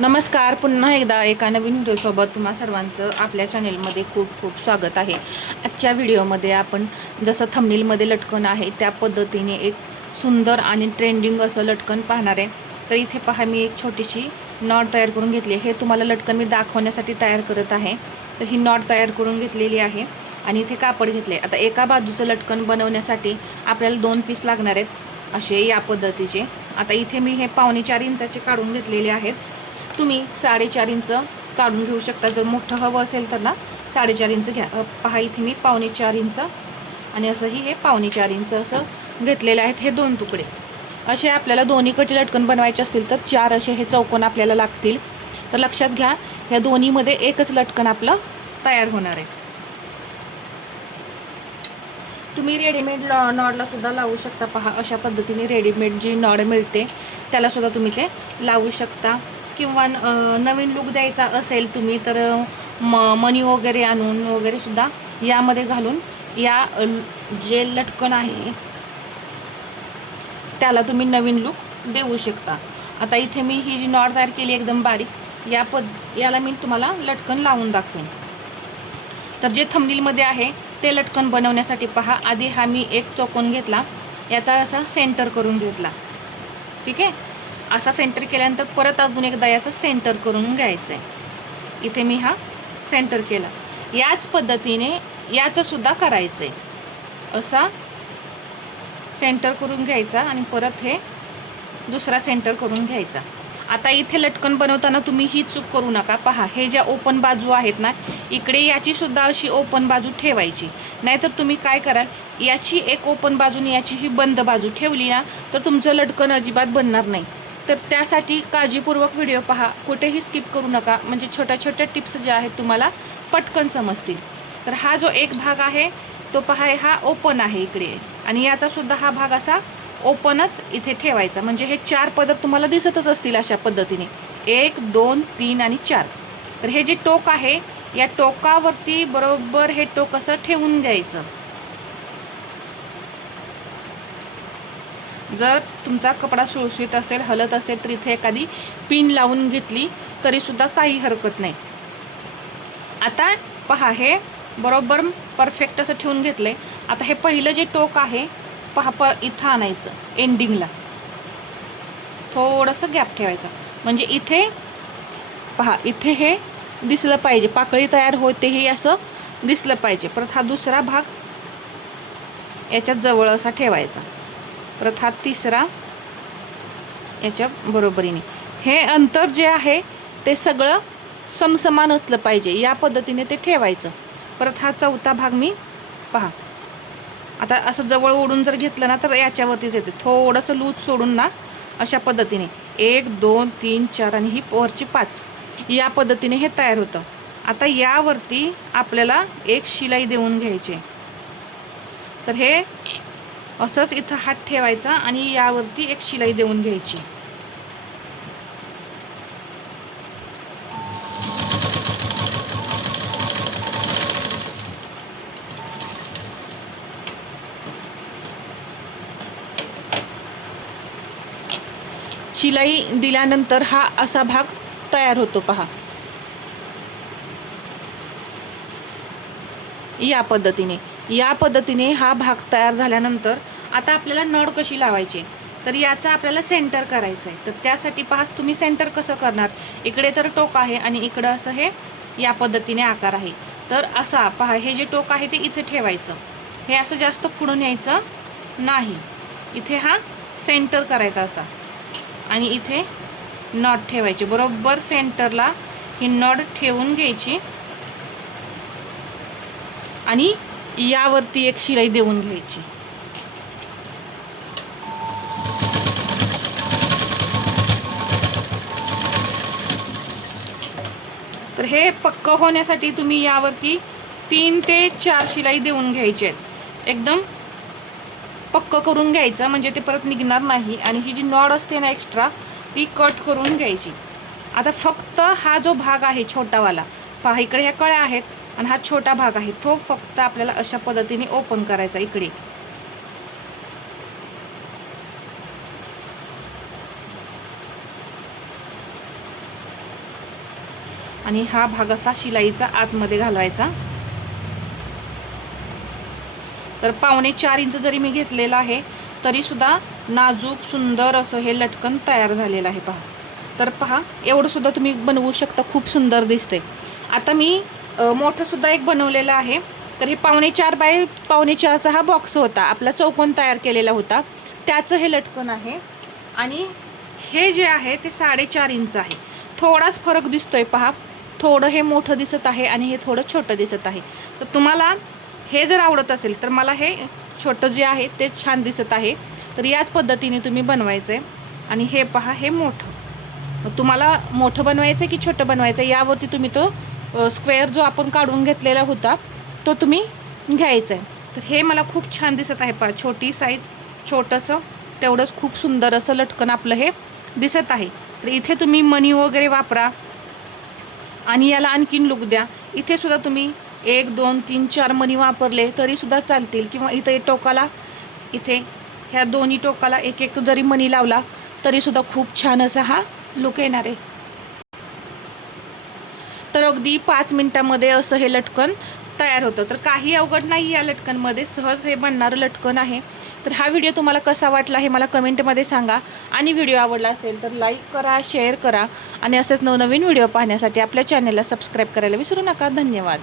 नमस्कार. पुन्हा एकदा एका नवीन व्हिडिओसोबत तुम्हा सर्वांचं आपल्या चॅनेलमध्ये खूप खूप स्वागत आहे. आजच्या व्हिडिओमध्ये आपण जसं थंबनेलमध्ये लटकन आहे त्या पद्धतीने एक सुंदर आणि ट्रेंडिंग असं लटकन पाहणार आहे. तर इथे पहा, मी एक छोटीशी नॉट तयार करून घेतली. हे तुम्हाला लटकन मी दाखवण्यासाठी तयार करत आहे. तर ही नॉट तयार करून घेतलेली आहे आणि इथे कापड घेतले. आता एका बाजूचं लटकन बनवण्यासाठी आपल्याला 2 पीस लागणार आहेत असे या पद्धतीचे. आता इथे मी हे 4.25 इंचाचे काढून घेतलेले आहेत. तुम्ही 4.5 इंच काढून घेऊ शकता. जर मोठं हवं असेल तर ना 4.5 इंच घ्या. पहा, इथे मी 4.25 इंच आणि असंही हे 4.25 इंच असं घेतलेले आहेत. हे 2 तुकडे असे आपल्याला दोन्हीकडचे लटकन बनवायचे असतील तर 4 असे हे चौकोन आपल्याला लागतील. तर लक्षात घ्या, ह्या दोन्हीमध्ये एकच लटकन आपलं तयार होणार आहे. तुम्ही रेडीमेड नॉडला सुद्धा लावू शकता. पहा, अशा पद्धतीने रेडीमेड जी नॉड मिळते त्याला सुद्धा तुम्ही ते लावू शकता. किंवा नवीन लुक द्यायचा असेल तुम्ही तर मणी वगैरे आणून वगैरे सुद्धा यामध्ये घालून या जे लटकन आहे त्याला तुम्ही नवीन लुक देऊ शकता. आता इथे मी ही जी नॉड तयार केली एकदम बारीक, याला मी तुम्हाला लटकन लावून दाखवेन. तर जे थंबनेलमध्ये आहे ते लटकन बनवण्यासाठी पहा, आधी हा मी एक चौकोन घेतला, याचा असा सेंटर करून घेतला. ठीक आहे, असा सेंटर केल्यानंतर परत अजून एकदा याचा सेंटर करून घ्यायचं आहे. इथे मी हा सेंटर केला. याच पद्धतीने याचं सुद्धा करायचं आहे. असा सेंटर करून घ्यायचा आणि परत हे दुसरा सेंटर करून घ्यायचा. आता इथे लटकन बनवताना तुम्ही ही चूक करू नका. पहा, हे ज्या ओपन बाजू आहेत ना, इकडे याची सुद्धा अशी ओपन बाजू ठेवायची. नाहीतर तुम्ही काय कराल, याची एक ओपन बाजू आणि याची ही बंद बाजू ठेवली ना तर तुमचं लटकन अजिबात बनणार नाही. तर त्यासाठी काळजीपूर्वक व्हिडिओ पहा, कुठेही स्किप करू नका. म्हणजे छोट्या छोट्या टिप्स ज्या आहेत तुम्हाला पटकन समजतील. तर हा जो एक भाग आहे तो पहा, हा ओपन आहे इकडे, आणि याचा सुद्धा हा भाग असा ओपनच इथे ठेवायचा. म्हणजे हे 4 पदर तुम्हाला दिसतच असतील अशा पद्धतीने, 1 2 3 आणि 4. तर हे जे टोक आहे या टोकावरती बरोबर हे टोक असं ठेवून घ्यायचं. जर तुमचा कपडा सुळसुळीत असेल, हलत असेल तर इथे एखादी पिन लावून घेतली तरी सुद्धा काही हरकत नाही. आता पहा, हे बरोबर परफेक्ट असं ठेवून घेतलंय. आता हे पहिलं जे टोक आहे पहा, इथं आणायचं, एंडिंगला थोडंसं गॅप ठेवायचा. म्हणजे इथे पहा, इथे हे दिसलं पाहिजे, पाकळी तयार होतेही असं दिसलं पाहिजे. परत हा दुसरा भाग याच्या जवळ असा ठेवायचा. परत हा तिसरा याच्या बरोबरीने. हे अंतर जे आहे ते सगळं समसमान असलं पाहिजे, या पद्धतीने ते ठेवायचं. परत हा चौथा भाग मी पहा, आता असं जवळ ओढून जर घेतलं ना तर याच्यावरतीच येते. थोडंसं लूज सोडून ना अशा पद्धतीने 1 2 3 4 आणि ही वरची 5, या पद्धतीने हे तयार होतं. आता यावरती आपल्याला एक शिलाई देऊन घ्यायची. तर हे असंच इथं हात ठेवायचा आणि यावरती एक शिलाई देऊन घ्यायची. शिलाई दिल्यानंतर हा असा भाग तयार होतो. पहा, या पद्धतीने हा भाग तयार झाल्यानंतर आता आपल्याला नळ कशी लावायची, तर याचा आपल्याला सेंटर करायचं आहे. तर त्यासाठी पहा, तुम्ही सेंटर कसं करणार, इकडे तर टोक आहे आणि इकडं असं हे या पद्धतीने आकार आहे. तर असा पहा, हे जे टोक आहे ते इथे ठेवायचं. हे असं जास्त पुढून यायचं नाही. इथे हा सेंटर करायचा असा, आणि इथे नॉट ठेवायची. बरोबर सेंटरला ही नॉट ठेवून घ्यायची आणि यावरती एक शिलाई देऊन घ्यायची. तर हे पक्क होण्यासाठी तुम्ही यावरती 3 ते 4 शिलाई देऊन घ्यायचे आहेत. एकदम पक्क करून घ्यायचं, म्हणजे ते परत निघणार नाही. आणि ही जी नॉड असते ना एक्स्ट्रा, ती कट करून घ्यायची. आता फक्त हा जो भाग आहे छोटावाला पहा, इकडे ह्या कळ्या आहेत आणि हा छोटा भाग आहे, तो फक्त आपल्याला अशा पद्धतीने ओपन करायचा इकडे. आणि हा भाग असा शिलाईचा आतमध्ये घालवायचा. तर 4.25 इंच जरी मी घेतलेला आहे तरी सुद्धा नाजूक सुंदर असं हे लटकन तयार झालेलं आहे पहा. तर पहा एवढं सुद्धा तुम्ही बनवू शकता, खूप सुंदर दिसते. आता मी मोठं सुद्धा एक बनवलेलं आहे. तर हे 4.25 बाय 4.25चा हा बॉक्स होता, आपला चौकोन तयार केलेला होता, त्याचं हे लटकन आहे. आणि हे जे आहे ते 4.5 इंच आहे. थोडाच फरक दिसतोय पहा, थोडं हे मोठं दिसत आहे आणि हे थोडं छोटं दिसत आहे. तर तुम्हाला हे जर आवडत असेल तर मला हे छोटं जे आहे ते छान दिसत आहे. तर याच पद्धतीने तुम्ही बनवायचं आहे. आणि हे पहा हे मोठं, तुम्हाला मोठं बनवायचं की छोटं बनवायचं यावरती तुम्ही तो स्क्वेअर जो आपण काढून घेतलेला होता तो तुम्ही घ्यायचा आहे. तर हे मला खूप छान दिसत आहे पहा, छोटी साईज, छोटंसं तेवढंच खूप सुंदर असं लटकन आपलं हे दिसत आहे. तर इथे तुम्ही मणी वगैरे वापरा आणि याला आणखीन लुक द्या. इथे सुद्धा तुम्ही 1 2 3 4 मणी वापरले तरी सुद्धा चालतील, किंवा इथे टोकाला, इथे ह्या दोन्ही टोकाला एक एक जरी मणी लावला तरी सुद्धा खूप छान असा हा लुक येणार आहे. तर अगदी 5 मिनिटामध्ये असं हे लटकन तयार होतं. तर काही अवघड नाही या लटकनमध्ये, सहज हे बनणारं लटकन आहे. तर हा व्हिडिओ तुम्हाला कसा वाटला हे मला कमेंटमध्ये सांगा. आणि व्हिडिओ आवडला असेल तर लाईक करा, शेअर करा आणि असेच नवनवीन व्हिडिओ पाहण्यासाठी आपल्या चॅनलला सबस्क्राईब करायला विसरू नका. धन्यवाद.